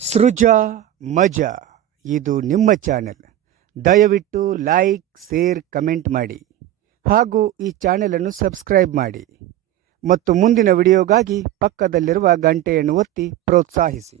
ಸೃಜಾ ಮಜಾ. ಇದು ನಿಮ್ಮ ಚಾನೆಲ್. ದಯವಿಟ್ಟು ಲೈಕ್, ಶೇರ್, ಕಮೆಂಟ್ ಮಾಡಿ. ಹಾಗೂ ಈ ಚಾನೆಲನ್ನು ಸಬ್ಸ್ಕ್ರೈಬ್ ಮಾಡಿ. ಮತ್ತು ಮುಂದಿನ ವಿಡಿಯೋಗಾಗಿ ಪಕ್ಕದಲ್ಲಿರುವ ಗಂಟೆಯನ್ನು ಒತ್ತಿ ಪ್ರೋತ್ಸಾಹಿಸಿ.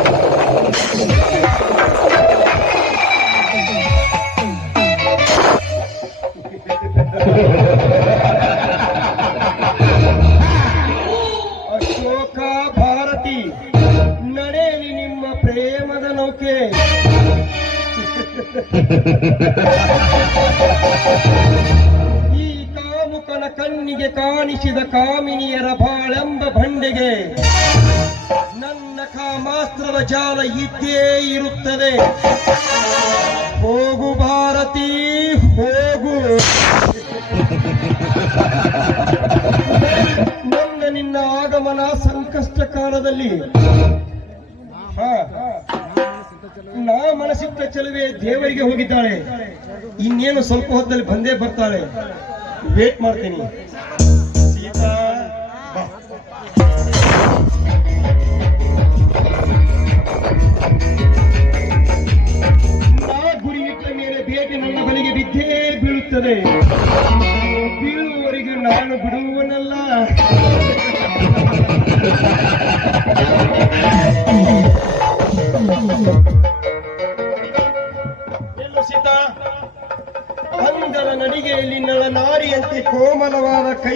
ಈ ಕಾಮುಕನ ಕಣ್ಣಿಗೆ ಕಾಣಿಸಿದ ಕಾಮಿನಿಯರ ಬಾಳೆಂಬ ಬಂಡೆಗೆ ನನ್ನ ಕಾಮಾಸ್ತ್ರದ ಜಾಲ ಇದ್ದೇ ಇರುತ್ತದೆ. ಹೋಗು ಭಾರತಿ, ಹೋಗು. ನನ್ನ ನಿನ್ನ ಆಗಮನ ಸಂಕಷ್ಟ ಕಾಲದಲ್ಲಿ ನಾ ಮನಸ್ಸಿಟ್ಟ ಚೆಲುವೆ ದೇವರಿಗೆ ಹೋಗಿದ್ದಾಳೆ. ಇನ್ನೇನು ಸ್ವಲ್ಪ ಹೊತ್ತಲ್ಲಿ ಬಂದೇ ಬರ್ತಾಳೆ. ವೇಟ್ ಮಾಡ್ತೀನಿ. ಸೀತಾ ಬೀಳುತ್ತದೆ. ಬೀಳುವವರೆಗೂ ನಾನು ಬಿಡುವನಲ್ಲ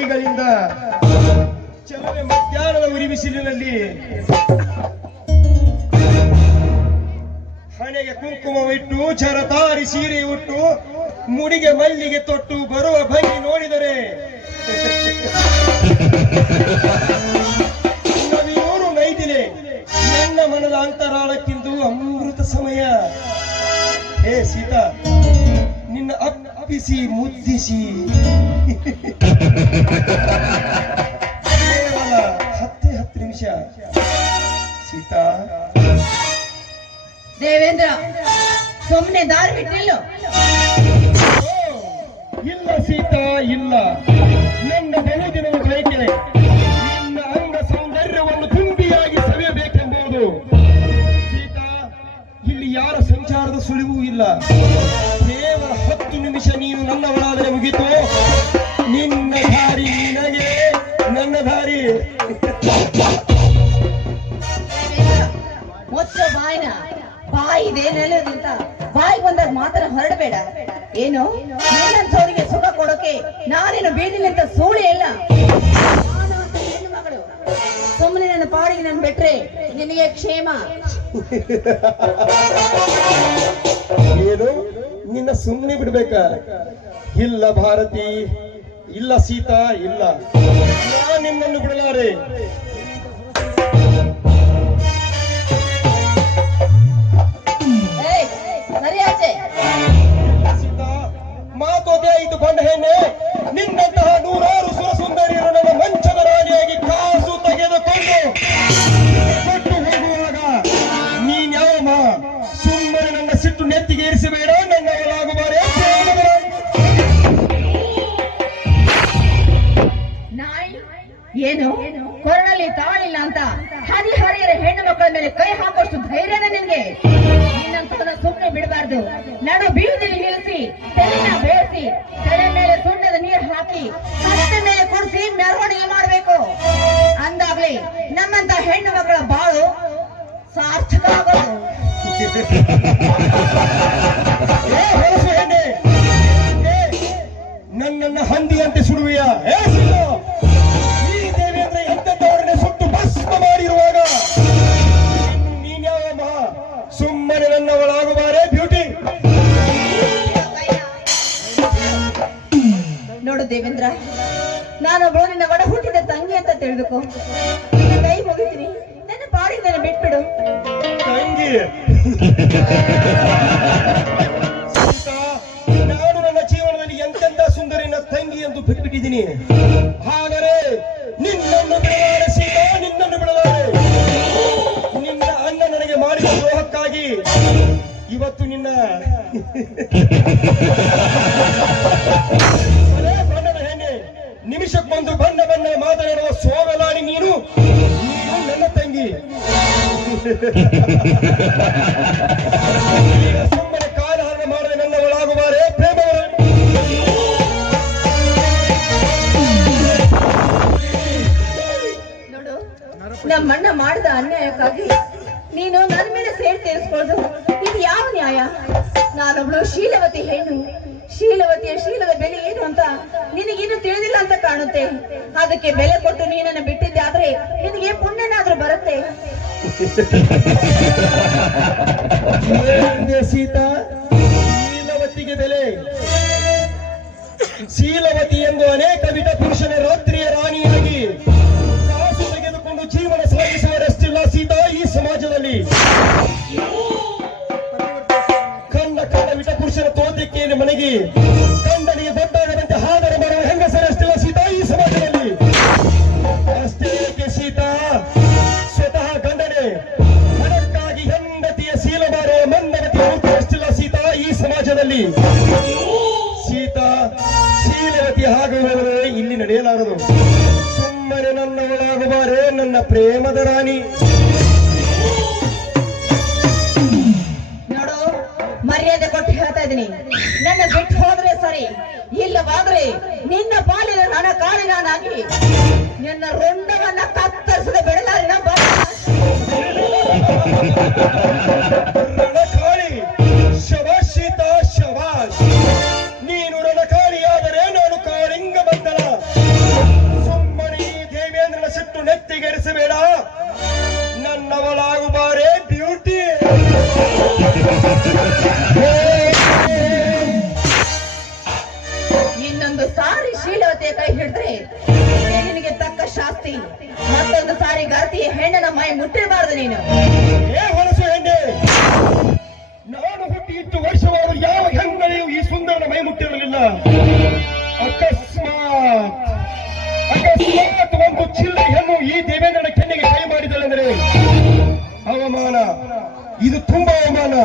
ಕೈಗಳಿಂದ ಚಲನೆ ಮಧ್ಯಾಹ್ನದ ಉರಿ ಬಿಸಿಲಿನಲ್ಲಿ ಹಣೆಗೆ ಕುಂಕುಮವಿಟ್ಟು, ಚರತಾರಿ ಸೀರೆ ಉಟ್ಟು ಮುಡಿಗೆ ಮಲ್ಲಿಗೆ ತೊಟ್ಟು, ಬರುವ ಭಂಗಿ ನೋಡಿದರೆ ಹೊರಡಬೇಡ. ಏನು? ನಿನ್ನಂಥವರಿಗೆ ಸುಖ ಕೊಡೋಕೆ ನಾನೇನು ಬೀದಿಲಿಂತ ಸೂಳಿ ಇಲ್ಲ? ಮಗಳು? ಸುಮ್ಮನೆ ನನ್ನ ಪಾಡಿಗೆ ನಾನು ಬಿಟ್ರೆ ನಿನಗೆ ಕ್ಷೇಮ? ಏನು? ನಿನ್ನ ಸುಮ್ಮನೆ ಬಿಡ್ಬೇಕ? ಇಲ್ಲ ಭಾರತಿ, ಇಲ್ಲ ಸೀತಾ, ಇಲ್ಲ. ನಿನ್ನನ್ನು ಬಿಡಲಾರೆ? ಬಂಡ ನಿನ್ನಂತಹ ನೂರಾರು ಸುರಸುಂದರಿಯರು ನನ್ನ ಮಂಚದ ರಾಣಿಯಾಗಿ ಕಾಸು ತೆಗೆದುಕೊಂಡು ಕೊಟ್ಟು ಹೋಗುವಾಗ ನೀನ್ಯಾವಮ್ಮ ಸುಮ್ಮನೆ ನನ್ನ ಸಿಟ್ಟು ನೆತ್ತಿಗೆ ಏರಿಸಬೇಡ, ನನ್ನ ಒಳಾಗುಬಾರೆ ನಾಯಿ ಏನು? ಕೊರಳಲ್ಲಿ ತಾಳಿಲ್ಲ ಅಂತ ಹದಿಹರಿಯರ ಹೆಣ್ಣು ಮಕ್ಕಳ ಮೇಲೆ ಕೈ ಹಾಕೋಷ್ಟು ಧೈರ್ಯನ ನಿನ್ಗೆ? ನಿನ್ನಂತದನ್ನ ಸುಮ್ಮನೆ ಬಿಡಬಾರ್ದು. ನಡು ಬೀದಿಲಿ ನಿಲ್ಲಿಸಿ, ತಲೆನ ಬೇಯಿಸಿ, ತಲೆ ಮೇಲೆ ಸುಣ್ಣದ ನೀರು ಹಾಕಿ ಕಷ್ಟ ಮೇಲೆ ಕುಡಿಸಿ ಮೆರವಣಿಗೆ ಮಾಡಬೇಕು. ಅಂದಾಗ್ಲಿ ನಮ್ಮಂತ ಹೆಣ್ಣು ಮಕ್ಕಳ ಬಾಳು ಸಾರ್ಥಕ ಆಗೋದು. ತಿಳಿದುಕೋ ಈಗ ಕೈ ಮುಗಿತೀನಿ. ನನ್ನ ಪಾಡಿಗೆ ನನ್ನ ಬಿಟ್ಬಿಡು. ತಂಗಿ. ನಾನು ನನ್ನ ಜೀವನದಲ್ಲಿ ಎಂತೆಂತ ಸುಂದರಿನ ತಂಗಿ ಎಂದು ಬಿಟ್ಬಿಟ್ಟಿದ್ದೀನಿ. ಆದರೆ ನಿನ್ನನ್ನು ಬಿಡಲಾರೆ ಸೀತಾ, ನಿನ್ನನ್ನು ಬಿಡಲಾರೆ. ನಿನ್ನ ಅನ್ನ ನನಗೆ ಮಾಡಿದ ದ್ರೋಹಕ್ಕಾಗಿ ಇವತ್ತು ನಿನ್ನ ನಮ್ಮಣ್ಣ ಮಾಡಿದ ಅನ್ಯಾಯಕ್ಕಾಗಿ ನೀನು ನನ್ನ ಮೇಲೆ ಸೇರ್ ತೀರಿಸ್ಕೊಳ್ಳೋದು. ಇದು ಯಾವ ನ್ಯಾಯ? ನಾನೊಬ್ಳು ಶೀಲವತಿ ಹೆಣ್ಣು. ಶೀಲವತಿಯ ಶೀಲದ ಬೆಲೆ ಏನು ಅಂತ ನಿನಗೇನು ತಿಳಿದಿಲ್ಲ ಅಂತ ಕಾಣುತ್ತೆ. ಅದಕ್ಕೆ ಬೆಲೆ ಕೊಟ್ಟು ನೀನನ್ನ ನಿನಗೆ ಪುಣ್ಯನಾದ್ರೂ ಬರುತ್ತೆ ಸೀತಾ ಶೀಲವತಿ ಆಗುವವರೇ ಇಲ್ಲಿ ನಡೆಯಲಾರದು. ಸುಮ್ಮನೆ ನನ್ನ ಒಳಗುಬಾರೆ ನನ್ನ ಪ್ರೇಮದ ರಾಣಿ. ನೋಡು, ಮರ್ಯಾದೆ ಕೊಟ್ಟು ಹೇಳ್ತಾ ಇದೀನಿ ನನ್ನ ಬಿಟ್ಟು ಹೋದ್ರೆ ಸರಿ, ಇಲ್ಲವಾದ್ರೆ ನಿನ್ನ ಪಾಲಿನ ನನ್ನ ಕಾಲಿನಾಗಿ ನಿನ್ನ ರುಂಡವನ್ನ ಕತ್ತರಿಸದೆ ಬಿಡಲಾರಿನ ರಣಕಾಳಿ ಸಿಟ್ಟು ನೆತ್ತಿಗೆರಿಸಬೇಡ. ನನ್ನವಳಾಗುಬಾರೆ ಬ್ಯೂಟಿ ಇನ್ನೊಂದು ಸಾರಿ ಶೀಲವತೆ ಕೈ ಹಿಡಿದ್ರೆ ನಿನಗೆ ತಕ್ಕ ಶಾಸ್ತಿ. ಮತ್ತೊಂದು ಸಾರಿ ಗಾತಿ ಹೆಣ್ಣನ ಮೈ ಮುಟ್ಟಿರಬಾರದು ನೀನು. ಏ ಹೊಲಸು ಹೆಣ್ಣೆ ನಾನು ಹುಟ್ಟಿ ಇಟ್ಟು ವರ್ಷವಾದರೂ ಯಾವ ಹೆಂಗಳೆಯೂ ಈ ಸುಂದರ ಮೈ ಮುಟ್ಟಿರಲಿಲ್ಲ. ಅಕಸ್ಮಾತ್ ಅಕಸ್ಮಾತ್ ಒಂದು ಚಿಲ್ಲರೆ ಈ ದೇವೇಂದ್ರನ ಕೆನ್ನೆಗೆ ಕೈ ಮಾಡಿದಳೆಂದರೆ ಅವಮಾನ. ಇದು ತುಂಬಾ ಅವಮಾನ.